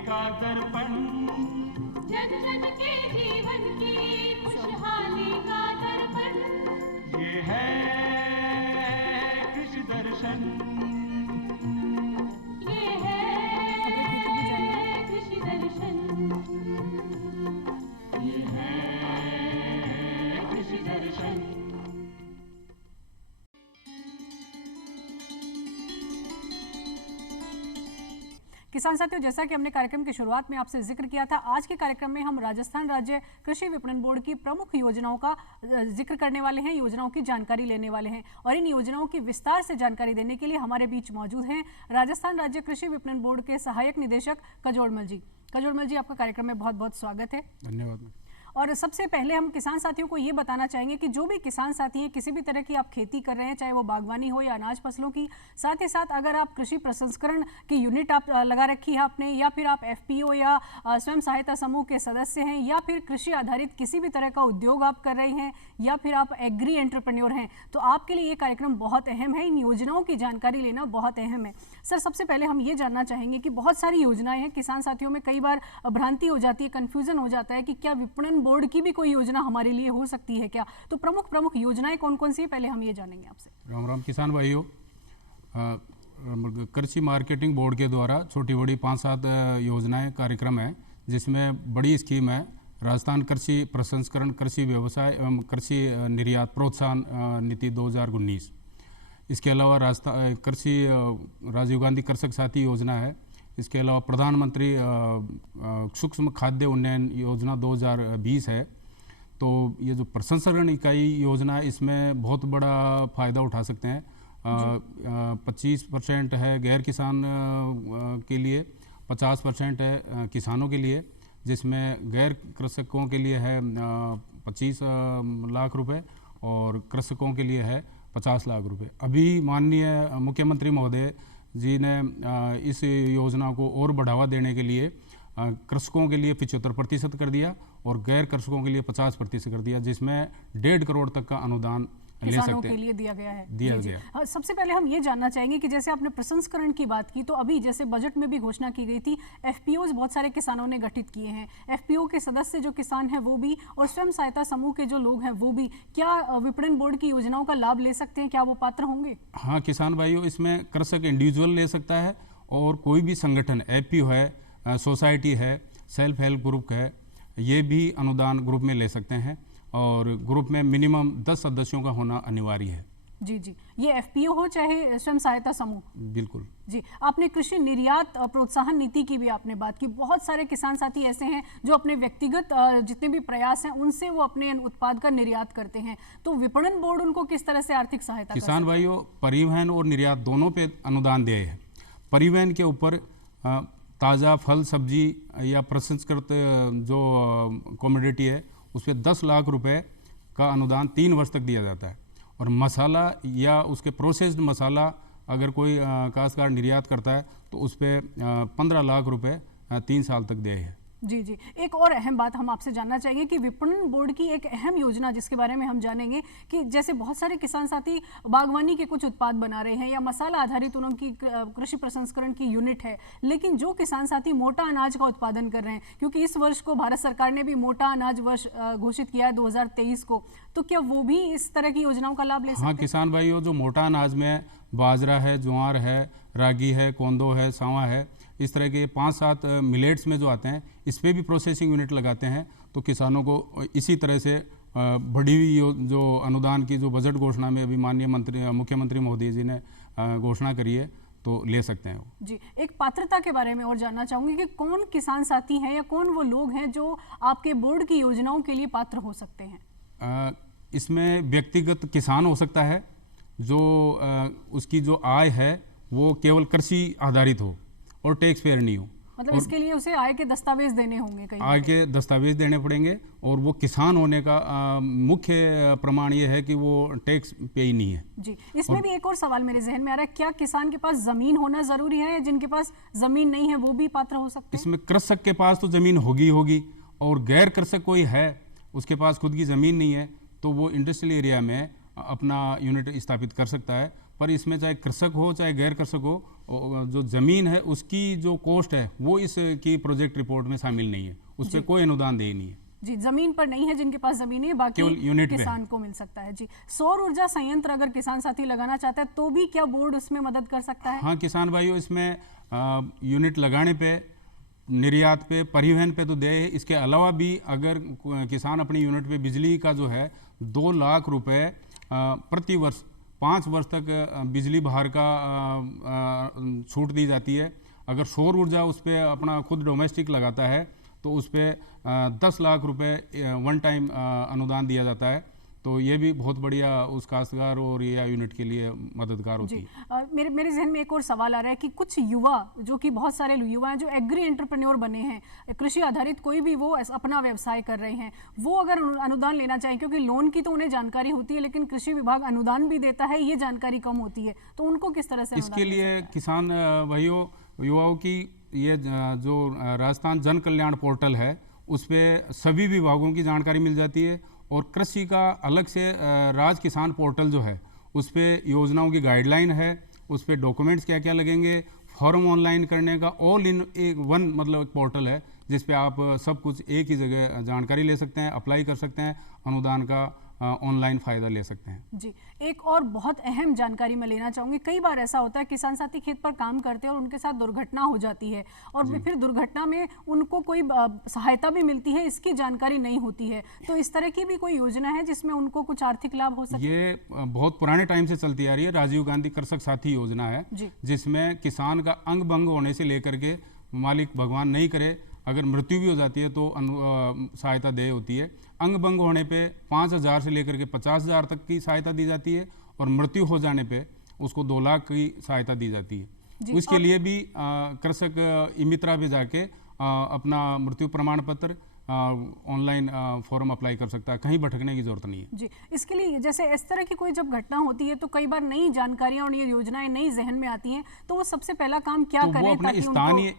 का दर्पण, जन जन के जीवन की खुशहाली का दर्पण, ये है कृषि दर्शन, ये है कृषि दर्शन, ये है कृषि दर्शन। किसान साथियों, जैसा कि हमने कार्यक्रम की शुरुआत में आपसे जिक्र किया था, आज के कार्यक्रम में हम राजस्थान राज्य कृषि विपणन बोर्ड की प्रमुख योजनाओं का जिक्र करने वाले हैं, योजनाओं की जानकारी लेने वाले हैं। और इन योजनाओं की विस्तार से जानकारी देने के लिए हमारे बीच मौजूद हैं राजस्थान राज्य कृषि विपणन बोर्ड के सहायक निदेशक कजोड़मल जी। कजोड़मल जी, आपका कार्यक्रम में बहुत बहुत स्वागत है। धन्यवाद। और सबसे पहले हम किसान साथियों को ये बताना चाहेंगे कि जो भी किसान साथी है, किसी भी तरह की आप खेती कर रहे हैं, चाहे वो बागवानी हो या अनाज फसलों की, साथ ही साथ अगर आप कृषि प्रसंस्करण की यूनिट आप लगा रखी है आपने, या फिर आप एफपीओ या स्वयं सहायता समूह के सदस्य हैं, या फिर कृषि आधारित किसी भी तरह का उद्योग आप कर रहे हैं, या फिर आप एग्री एंटरप्रेन्योर हैं, तो आपके लिए ये कार्यक्रम बहुत अहम है। इन योजनाओं की जानकारी लेना बहुत अहम है। सर, सबसे पहले हम ये जानना चाहेंगे कि बहुत सारी योजनाएं हैं, किसान साथियों में कई बार भ्रांति हो जाती है, कन्फ्यूजन हो जाता है कि क्या विपणन बोर्ड की भी कोई योजना हमारे लिए हो सकती है क्या? तो प्रमुख योजनाएं कौन कौन सी है, पहले हम ये जानेंगे आपसे। राम राम किसान भाइयों, कृषि मार्केटिंग बोर्ड के द्वारा छोटी बड़ी 5-7 योजनाएं कार्यक्रम है, जिसमें बड़ी स्कीम है राजस्थान कृषि प्रसंस्करण, कृषि व्यवसाय एवं कृषि निर्यात प्रोत्साहन नीति 2019। इसके अलावा राजस्थान कृषि राजीव गांधी कृषक साथी योजना है। इसके अलावा प्रधानमंत्री सूक्ष्म खाद्य उन्नयन योजना 2020 है। तो ये जो प्रसंस्करण इकाई योजना है, इसमें बहुत बड़ा फ़ायदा उठा सकते हैं। 25% है गैर किसान के लिए, 50% है किसानों के लिए, जिसमें गैर कृषकों के लिए है 25 लाख रुपए और कृषकों के लिए है 50 लाख रुपए। अभी माननीय मुख्यमंत्री महोदय जी ने इस योजना को और बढ़ावा देने के लिए कृषकों के लिए 75% कर दिया और गैर कृषकों के लिए 50% कर दिया, जिसमें 1.5 करोड़ तक का अनुदान ले किसानों सकते के हैं। लिए दिया गया है। दिया जी, जी। गया। सबसे पहले हम ये जानना चाहेंगे कि जैसे आपने प्रसंस्करण की बात की, तो अभी जैसे बजट में भी घोषणा की गई थी, एफपीओज बहुत सारे किसानों ने गठित किए हैं। एफपीओ के सदस्य जो किसान हैं वो भी, और स्वयं सहायता समूह के जो लोग हैं वो भी, क्या विपणन बोर्ड की योजनाओं का लाभ ले सकते हैं? क्या वो पात्र होंगे? हाँ किसान भाइयों, इसमें कृषक इंडिविजुअल ले सकता है और कोई भी संगठन, एफपीओ है, सोसाइटी है, सेल्फ हेल्प ग्रुप है, ये भी अनुदान ग्रुप में ले सकते हैं। और ग्रुप में मिनिमम 10 सदस्यों का होना अनिवार्य है। जी जी, ये एफपीओ हो चाहे स्वयं सहायता समूह। बिल्कुल जी। आपने कृषि निर्यात प्रोत्साहन नीति की भी आपने बात की। बहुत सारे किसान साथी ऐसे हैं जो अपने व्यक्तिगत जितने भी प्रयास हैं उनसे वो अपने उत्पाद का निर्यात करते हैं, तो विपणन बोर्ड उनको किस तरह से आर्थिक सहायता कर सकता है? किसान भाइयों, परिवहन और निर्यात दोनों पे अनुदान दिए है। परिवहन के ऊपर ताज़ा फल सब्जी या प्रसंस्कृत जो कमोडिटी है उस पर 10 लाख रुपए का अनुदान 3 वर्ष तक दिया जाता है। और मसाला या उसके प्रोसेस्ड मसाला अगर कोई काश्तकार निर्यात करता है तो उस पर 15 लाख रुपए 3 साल तक दिए हैं। जी जी, एक और अहम बात हम आपसे जानना चाहेंगे कि विपणन बोर्ड की एक अहम योजना जिसके बारे में हम जानेंगे कि जैसे बहुत सारे किसान साथी बागवानी के कुछ उत्पाद बना रहे हैं या मसाला आधारित उनकी कृषि प्रसंस्करण की यूनिट है, लेकिन जो किसान साथी मोटा अनाज का उत्पादन कर रहे हैं, क्योंकि इस वर्ष को भारत सरकार ने भी मोटा अनाज वर्ष घोषित किया है 2023 को, तो क्या वो भी इस तरह की योजनाओं का लाभ ले सकते हैं? हाँ किसान भाइयों, जो मोटा अनाज में बाजरा है, ज्वार है, रागी है, कोंदो है, सांवा है, इस तरह के 5-7 मिलेट्स में जो आते हैं, इस पर भी प्रोसेसिंग यूनिट लगाते हैं। तो किसानों को इसी तरह से बढ़ी हुई जो अनुदान की जो बजट घोषणा में अभी माननीय मुख्यमंत्री महोदय जी ने घोषणा करी है, तो ले सकते हैं वो। जी, एक पात्रता के बारे में और जानना चाहूँगी कि कौन किसान साथी हैं या कौन वो लोग हैं जो आपके बोर्ड की योजनाओं के लिए पात्र हो सकते हैं? इसमें व्यक्तिगत किसान हो सकता है, जो उसकी जो आय है वो केवल कृषि आधारित हो और टैक्स पेयर नहीं हो। मतलब इसके लिए उसे आय के दस्तावेज देने होंगे, कई आय के दस्तावेज देने पड़ेंगे, और वो किसान होने का मुख्य प्रमाण ये है कि वो टैक्स पे ही नहीं है। जी, इसमें भी एक और सवाल मेरे जहन में आ रहा है, क्या किसान के पास जमीन होना जरूरी है या जिनके पास जमीन नहीं है वो भी पात्र हो सकते हैं? इसमें कृषक के पास तो जमीन होगी, और गैर कृषक कोई है उसके पास खुद की जमीन नहीं है, तो वो इंडस्ट्रियल एरिया में अपना यूनिट स्थापित कर सकता है। पर इसमें चाहे कृषक हो चाहे गैर कृषक हो, जो ज़मीन है उसकी जो कॉस्ट है वो इसकी प्रोजेक्ट रिपोर्ट में शामिल नहीं है, उस पर कोई अनुदान दे नहीं है। जी, जमीन पर नहीं है, जिनके पास जमीन है बाकी केवल यूनिट पे किसान को मिल सकता है। जी, सौर ऊर्जा संयंत्र अगर किसान साथी लगाना चाहता है तो भी क्या बोर्ड उसमें मदद कर सकता है? हाँ किसान भाइयों, इसमें यूनिट लगाने पे, निर्यात पे, परिवहन पे तो दे। इसके अलावा भी अगर किसान अपनी यूनिट पे बिजली का जो है 2 लाख रुपए प्रति वर्ष 5 वर्ष तक बिजली बाहर का छूट दी जाती है। अगर सौर ऊर्जा उस पर अपना खुद डोमेस्टिक लगाता है तो उस पर 10 लाख रुपए वन टाइम अनुदान दिया जाता है। तो ये भी बहुत बढ़िया उस काश्तकार और या यूनिट के लिए मददगार होती है। मेरे जहन में एक और सवाल आ रहा है कि कुछ युवा, जो कि बहुत सारे युवा हैं जो एग्री एंटरप्रेन्योर बने हैं, कृषि आधारित कोई भी वो अपना व्यवसाय कर रहे हैं, वो अगर अनुदान लेना चाहें, क्योंकि लोन की तो उन्हें जानकारी होती है लेकिन कृषि विभाग अनुदान भी देता है, ये जानकारी कम होती है, तो उनको किस तरह से इसके लिए किसान भाइयों, युवाओं की ये जो राजस्थान जन कल्याण पोर्टल है उस पर सभी विभागों की जानकारी मिल जाती है। और कृषि का अलग से राज किसान पोर्टल जो है उस पर योजनाओं की गाइडलाइन है, उस पर डॉक्यूमेंट्स क्या क्या लगेंगे, फॉर्म ऑनलाइन करने का ऑल इन एक वन मतलब एक पोर्टल है जिस पे आप सब कुछ एक ही जगह जानकारी ले सकते हैं, अप्लाई कर सकते हैं, अनुदान का ऑनलाइन फ़ायदा ले सकते हैं। जी, एक और बहुत अहम जानकारी मैं लेना चाहूँगी। कई बार ऐसा होता है किसान साथी खेत पर काम करते हैं और उनके साथ दुर्घटना हो जाती है और फिर दुर्घटना में उनको कोई सहायता भी मिलती है, इसकी जानकारी नहीं होती है, तो इस तरह की भी कोई योजना है जिसमें उनको कुछ आर्थिक लाभ हो सके? ये बहुत पुराने टाइम से चलती आ रही है, राजीव गांधी कृषक साथी योजना है, जिसमें किसान का अंग भंग होने से लेकर के, मालिक भगवान नहीं करे अगर मृत्यु भी हो जाती है तो सहायता दे होती है। अंग भंग होने पे 5,000 से लेकर के 50,000 तक की सहायता दी जाती है और मृत्यु हो जाने पे उसको 2 लाख की सहायता दी जाती है। उसके लिए भी कृषक ई मित्रा पे जाके अपना मृत्यु प्रमाण पत्र ऑनलाइन फॉर्म अप्लाई कर सकता है, कहीं भटकने की जरूरत नहीं है। जी, इसके लिए जैसे इस तरह की कोई जब घटना होती है तो कई बार नई जानकारियां और ये योजनाएं नई जहन में आती हैं, तो वो सबसे पहला काम क्या तो करें? वो अपने स्थानीय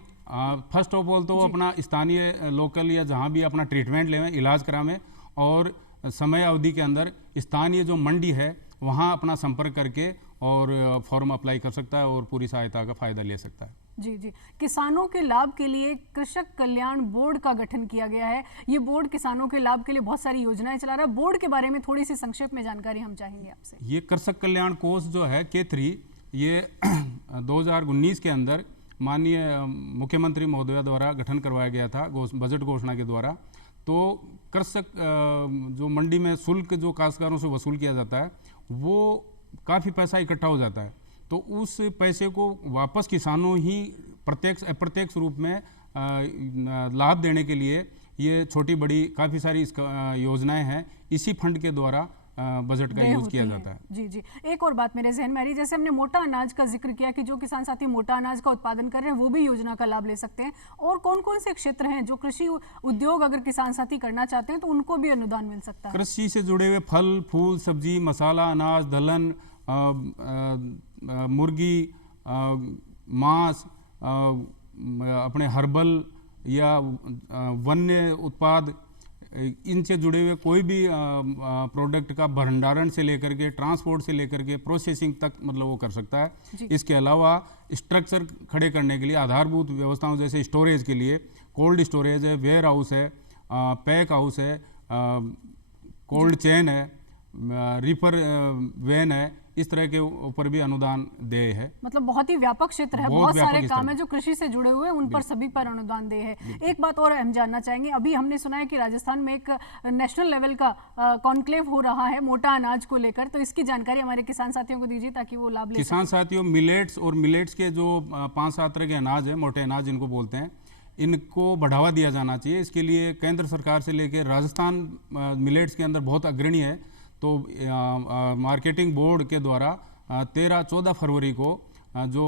फर्स्ट ऑफ ऑल तो वो अपना स्थानीय लोकल या जहाँ भी अपना ट्रीटमेंट लेवें, इलाज करावें और समय अवधि के अंदर स्थानीय जो मंडी है वहाँ अपना संपर्क करके और फॉर्म अप्लाई कर सकता है और पूरी सहायता का फायदा ले सकता है। जी जी, किसानों के लाभ के लिए कृषक कल्याण बोर्ड का गठन किया गया है। ये बोर्ड किसानों के लाभ के लिए बहुत सारी योजनाएं चला रहा है। बोर्ड के बारे में थोड़ी सी संक्षेप में जानकारी हम चाहेंगे आपसे। ये कृषक कल्याण कोष जो है K3, ये 2019 के अंदर माननीय मुख्यमंत्री महोदया द्वारा गठन करवाया गया था बजट घोषणा के द्वारा। तो कृषक जो मंडी में शुल्क जो काश्तकारों से वसूल किया जाता है वो काफ़ी पैसा इकट्ठा हो जाता है, तो उस पैसे को वापस किसानों ही प्रत्यक्ष अप्रत्यक्ष रूप में लाभ देने के लिए ये छोटी बड़ी काफ़ी सारी योजनाएं हैं, इसी फंड के द्वारा बजट का यूज किया जाता है। जी जी, एक और बात मेरे जहन में आ रही, जैसे हमने मोटा अनाज का जिक्र किया कि जो किसान साथी मोटा अनाज का उत्पादन कर रहे हैं वो भी योजना का लाभ ले सकते हैं, और कौन कौन से क्षेत्र हैं जो कृषि उद्योग अगर किसान साथी करना चाहते हैं तो उनको भी अनुदान मिल सकता है? कृषि से जुड़े हुए फल फूल सब्जी मसाला अनाज दलहन मुर्गी मांस अपने हर्बल या वन्य उत्पाद, इनसे जुड़े हुए कोई भी प्रोडक्ट का भंडारण से लेकर के ट्रांसपोर्ट से लेकर के प्रोसेसिंग तक मतलब वो कर सकता है। इसके अलावा स्ट्रक्चर खड़े करने के लिए आधारभूत व्यवस्थाओं जैसे स्टोरेज के लिए कोल्ड स्टोरेज है, वेयर हाउस है, पैक हाउस है, कोल्ड चेन है, रिफर वैन है, इस तरह के ऊपर भी अनुदान दे है। मतलब बहुत ही व्यापक क्षेत्र है, बहुत सारे काम है जो कृषि से जुड़े हुए हैं, उन पर सभी पर अनुदान दे है। एक बात और हम जानना चाहेंगे, अभी हमने सुना है कि राजस्थान में एक नेशनल लेवल का कॉन्क्लेव हो रहा है मोटा अनाज को लेकर, तो इसकी जानकारी हमारे किसान साथियों को दीजिए ताकि वो लाभ ले सकें। किसान साथियों, मिलेट्स और मिलेट्स के जो 5-7 तरह के अनाज है, मोटे अनाज जिनको बोलते हैं, इनको बढ़ावा दिया जाना चाहिए। इसके लिए केंद्र सरकार से लेकर राजस्थान मिलेट्स के अंदर बहुत अग्रणी है। तो मार्केटिंग बोर्ड के द्वारा 13-14 फरवरी को जो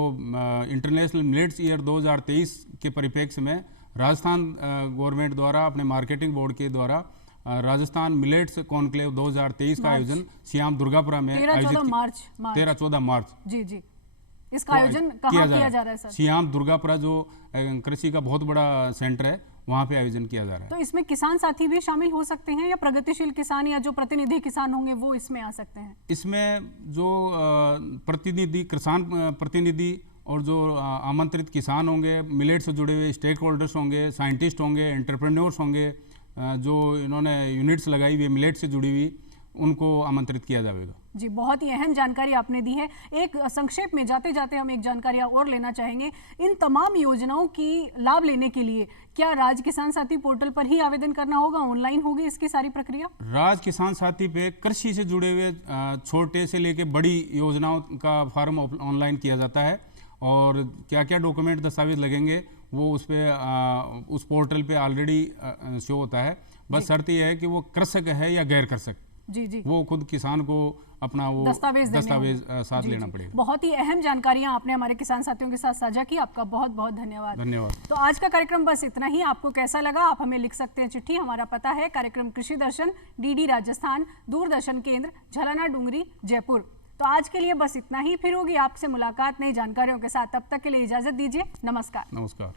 इंटरनेशनल मिलेट्स ईयर 2023 के परिप्रेक्ष्य में राजस्थान गवर्नमेंट द्वारा अपने मार्केटिंग बोर्ड के द्वारा राजस्थान मिलेट्स कॉन्क्लेव 2023 का आयोजन श्याम दुर्गापुरा में 13-14 मार्च जी जी, इसका आयोजन कहाँ किया जा रहा है सर? श्याम दुर्गापुरा जो कृषि का बहुत बड़ा सेंटर है वहाँ पे आयोजन किया जा रहा है। तो इसमें किसान साथी भी शामिल हो सकते हैं या प्रगतिशील किसान या जो प्रतिनिधि किसान होंगे वो इसमें आ सकते हैं? इसमें जो प्रतिनिधि किसान प्रतिनिधि और जो आमंत्रित किसान होंगे, मिलेट से जुड़े हुए स्टेक होल्डर्स होंगे, साइंटिस्ट होंगे, एंटरप्रेन्योर्स होंगे, जो इन्होंने यूनिट्स लगाई हुई मिलेट से जुड़ी हुई, उनको आमंत्रित किया जाएगा। जी, बहुत ही अहम जानकारी आपने दी है। एक संक्षेप में जाते जाते हम एक जानकारी और लेना चाहेंगे, इन तमाम योजनाओं की लाभ लेने के लिए क्या राज्य किसान साथी पोर्टल पर ही आवेदन करना होगा, ऑनलाइन होगी इसकी सारी प्रक्रिया? राज्य किसान साथी पे कृषि से जुड़े हुए छोटे से लेके बड़ी योजनाओं का फॉर्म ऑनलाइन किया जाता है, और क्या क्या डॉक्यूमेंट दस्तावेज लगेंगे वो उस पोर्टल पे ऑलरेडी शो होता है। बस शर्त यह है कि वो कृषक है या गैर कृषक, जी, वो खुद किसान को अपना वो दस्तावेज साथ लेना पड़ेगा। बहुत ही अहम जानकारियां आपने हमारे किसान साथियों के साथ साझा की, आपका बहुत बहुत धन्यवाद। तो आज का कार्यक्रम बस इतना ही। आपको कैसा लगा आप हमें लिख सकते हैं चिट्ठी। हमारा पता है कार्यक्रम कृषि दर्शन, DD राजस्थान, दूरदर्शन केंद्र, झलाना डूंगरी, जयपुर। तो आज के लिए बस इतना ही, फिर होगी आपसे मुलाकात नई जानकारियों के साथ। तब तक के लिए इजाजत दीजिए। नमस्कार।